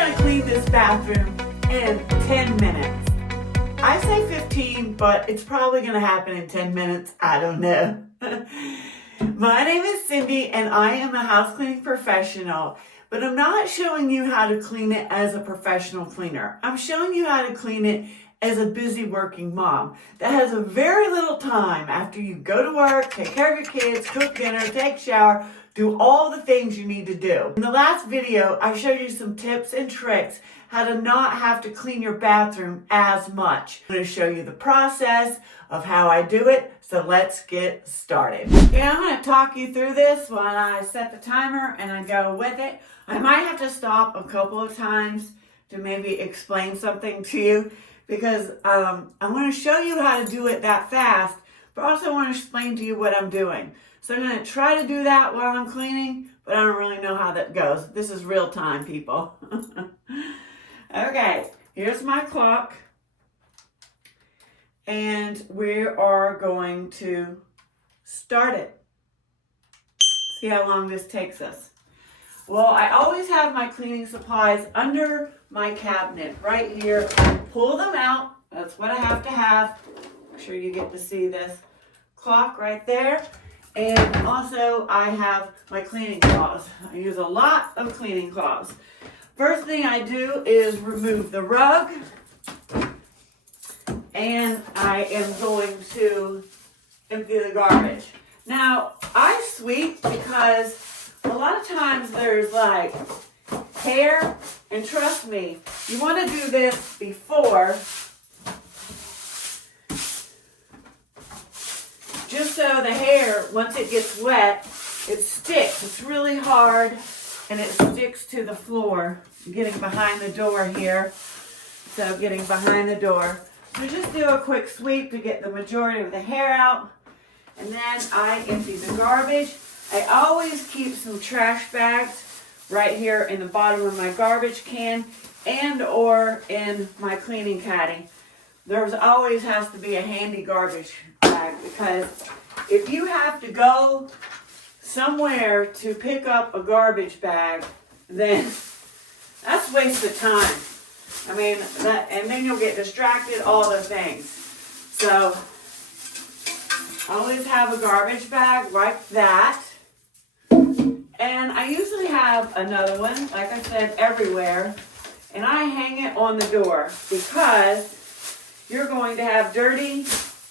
going to clean this bathroom in 10 minutes. I say 15, but it's probably going to happen in 10 minutes. I don't know. My name is Cindy, and I am a house cleaning professional, but I'm not showing you how to clean it as a professional cleaner. I'm showing you how to clean it as a busy working mom that has a very little time after you go to work, take care of your kids, cook dinner, take a shower, do all the things you need to do. In the last video, I showed you some tips and tricks how to not have to clean your bathroom as much. I'm going to show you the process of how I do it, so let's get started. Yeah, I'm going to talk you through this while I set the timer and I go with it. I might have to stop a couple of times to maybe explain something to you because I want to show you how to do it that fast, but I also want to explain to you what I'm doing. So I'm going to try to do that while I'm cleaning, but I don't really know how that goes. This is real time, people. Okay, here's my clock. And we are going to start it. See how long this takes us. Well, I always have my cleaning supplies under my cabinet right here. Pull them out. That's what I have to have. Make sure you get to see this clock right there. And also I have my cleaning cloths. I use a lot of cleaning cloths. First thing I do is remove the rug. And I am going to empty the garbage. Now, I sweep because a lot of times there's like hair, and trust me, you want to do this before, just so the hair, once it gets wet, it sticks. It's really hard, and it sticks to the floor. I'm getting behind the door here, so getting behind the door. So just do a quick sweep to get the majority of the hair out, and then I empty the garbage. I always keep some trash bags right here in the bottom of my garbage can and or in my cleaning caddy. There's always has to be a handy garbage bag because if you have to go somewhere to pick up a garbage bag, then that's a waste of time. I mean, and then you'll get distracted, all the things. So, always have a garbage bag like that. And I usually have another one, like I said, everywhere. And I hang it on the door because you're going to have dirty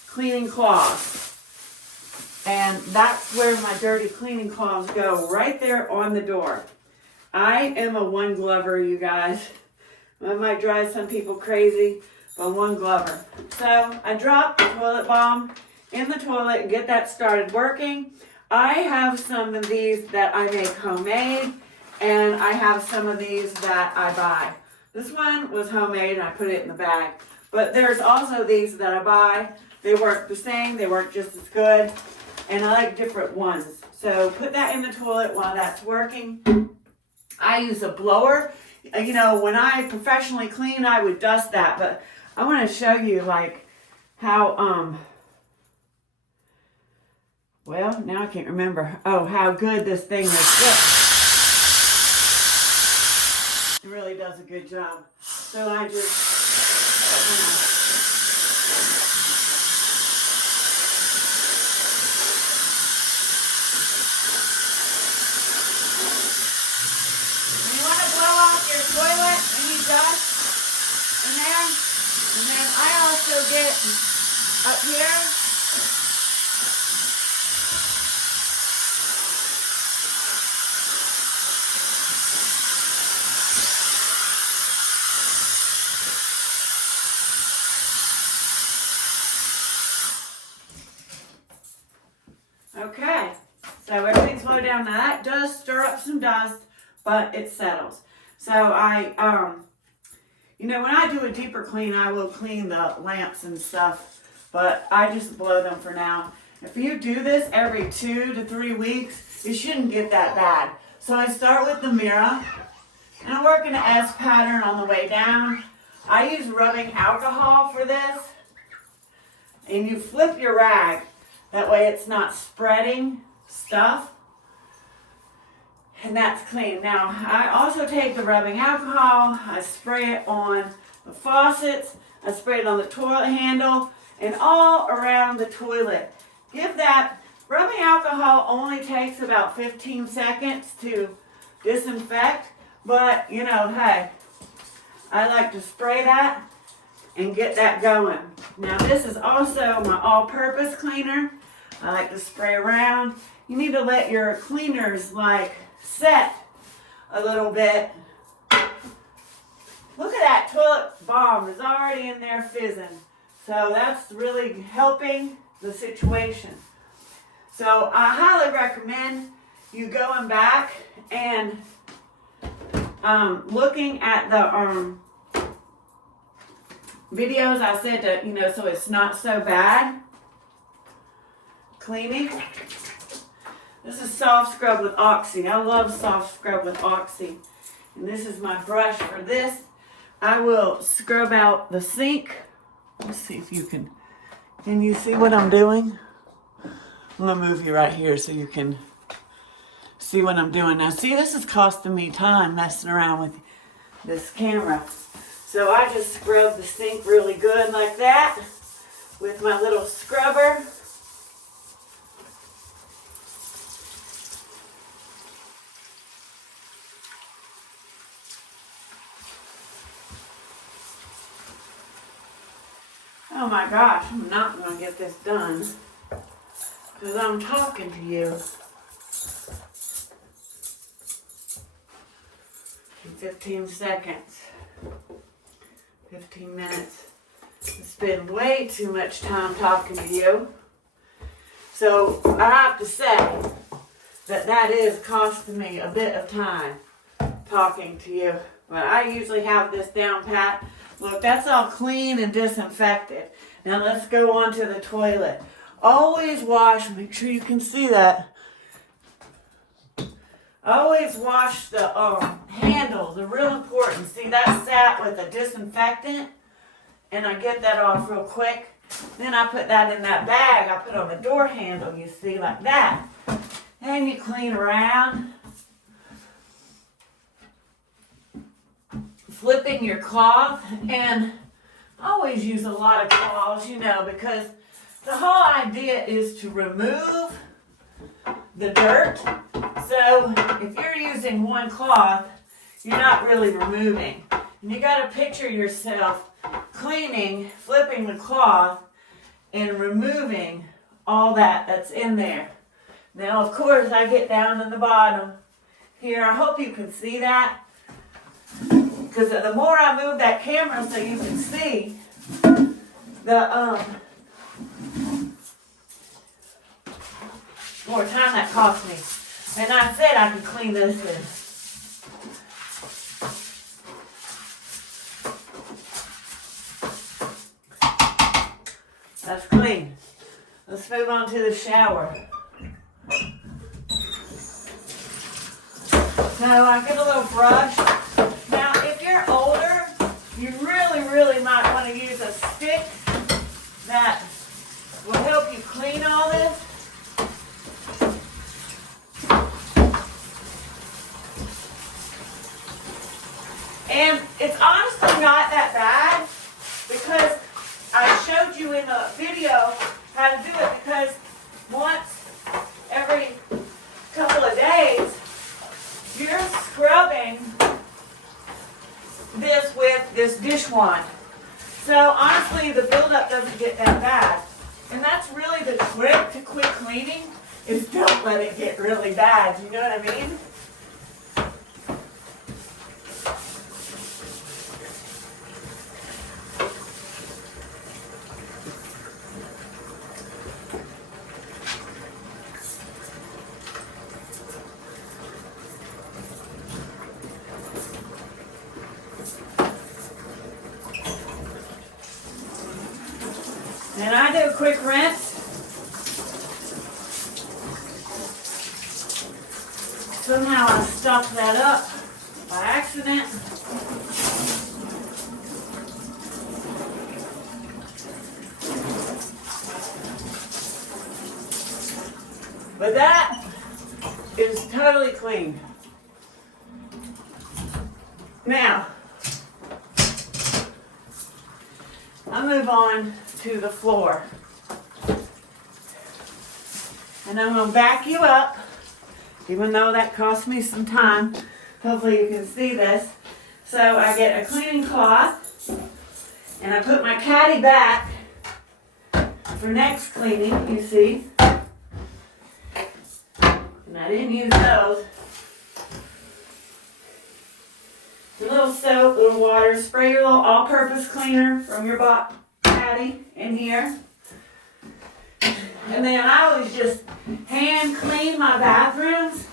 cleaning cloths. And that's where my dirty cleaning cloths go, right there on the door. I am a one glover, you guys. That might drive some people crazy, but one glover. So I drop the toilet bomb in the toilet and get that started working. I have some of these that I make homemade, and I have some of these that I buy. This one was homemade, and I put it in the bag. But there's also these that I buy. They work the same. They work just as good, and I like different ones. So put that in the toilet while that's working. I use a blower. You know, when I professionally clean, I would dust that, but I want to show you like how, well, now I can't remember. Oh, how good this thing is. It really does a good job. So I just, toilet, any dust in there, and then I also get up here, okay, so everything's low down. Now that does stir up some dust, but it settles. So you know, when I do a deeper clean, I will clean the lamps and stuff, but I just blow them for now. If you do this every 2 to 3 weeks, it shouldn't get that bad. So I start with the mirror, and I work an S pattern on the way down. I use rubbing alcohol for this, and you flip your rag. That way it's not spreading stuff. And that's clean. Now, I also take the rubbing alcohol, I spray it on the faucets, I spray it on the toilet handle, and all around the toilet. Give that, rubbing alcohol only takes about 15 seconds to disinfect, but you know, hey, I like to spray that and get that going. Now this is also my all-purpose cleaner. I like to spray around. You need to let your cleaners like set a little bit. Look at that toilet bomb is already in there fizzing. So that's really helping the situation. So I highly recommend you going back and looking at the videos I said to, you know, so it's not so bad. Cleaning. This is soft scrub with Oxy. I love soft scrub with Oxy. And this is my brush for this. I will scrub out the sink. Let's see if you can you see what I'm doing? I'm gonna move you right here so you can see what I'm doing. Now see, this is costing me time messing around with this camera. So I just scrub the sink really good like that with my little scrubber. Oh my gosh, I'm not going to get this done because I'm talking to you. In 15 seconds, 15 minutes. I spend way too much time talking to you. So I have to say that is costing me a bit of time talking to you. But I usually have this down pat. Look, that's all clean and disinfected. Now let's go on to the toilet. Always wash, make sure you can see that. Always wash the handles, they're real important. See, that's sat with a disinfectant, and I get that off real quick. Then I put that in that bag I put on the door handle, you see, like that. And you clean around. Flipping your cloth, and always use a lot of cloths, you know, because the whole idea is to remove the dirt. So if you're using one cloth, you're not really removing. And you got to picture yourself cleaning, flipping the cloth, and removing all that's in there. Now, of course, I get down to the bottom here. I hope you can see that. Because the more I move that camera so you can see, the more time that costs me. And I said I could clean this in. That's clean. Let's move on to the shower. So I get a little brush. Now, if you're older, you really might want to use a stick that will help you clean all this. And it's honestly not that bad because I showed you in the video how to do it, because once every couple of days, you're scrubbing this with this dish wand. So honestly, the buildup doesn't get that bad. And that's really the trick to quick cleaning, is don't let it get really bad. You know what I mean? And I do a quick rinse. Somehow I stuffed that up by accident. But that is totally clean. Now, I'll move on to the floor. And I'm going to back you up, even though that cost me some time. Hopefully you can see this. So I get a cleaning cloth, and I put my caddy back for next cleaning, you see. And I didn't use those. A little soap, a little water, spray your little all-purpose cleaner from your caddy in here. And then I always just hand clean my bathrooms.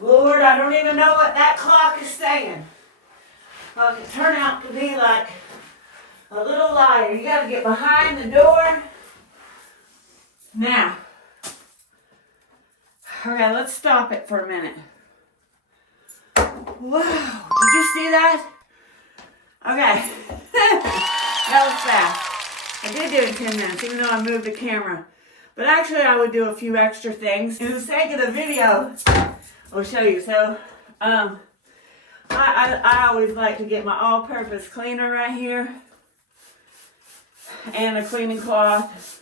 Lord, I don't even know what that clock is saying. Well, it can turn out to be like a little liar. You got to get behind the door. Now, okay, let's stop it for a minute. Wow, did you see that? Okay, that was fast. I did do it in 10 minutes, even though I moved the camera. But actually, I would do a few extra things. For the sake of the video, I'll show you. So, I always like to get my all-purpose cleaner right here. And a cleaning cloth.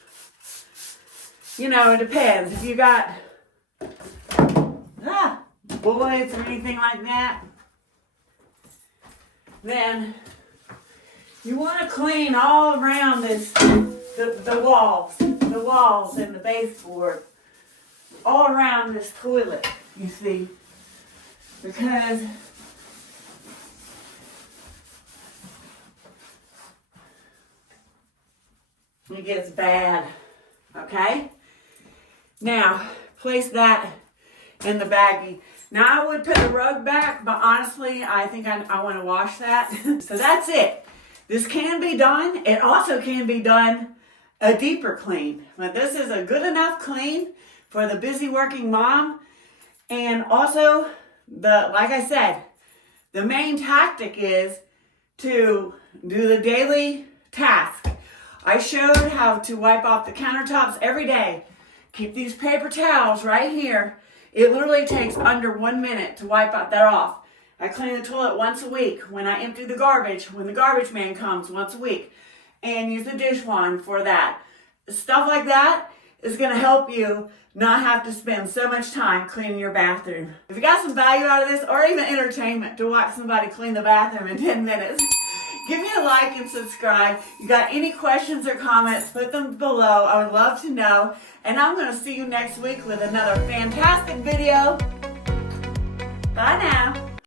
You know, it depends. If you got boys or anything like that, then you want to clean all around this, the walls and the baseboard, all around this toilet, you see, because it gets bad, okay? Now, place that in the baggie. Now, I would put the rug back, but honestly, I think I want to wash that. So that's it. This can be done. It also can be done a deeper clean. But this is a good enough clean for the busy working mom. And also, like I said, the main tactic is to do the daily task. I showed how to wipe off the countertops every day. Keep these paper towels right here. It literally takes under 1 minute to wipe that off. I clean the toilet once a week when I empty the garbage, when the garbage man comes once a week, and use the dish wand for that. Stuff like that is going to help you not have to spend so much time cleaning your bathroom. If you got some value out of this, or even entertainment to watch somebody clean the bathroom in 10 minutes, give me a like and subscribe. You got any questions or comments, put them below. I would love to know. And I'm going to see you next week with another fantastic video. Bye now.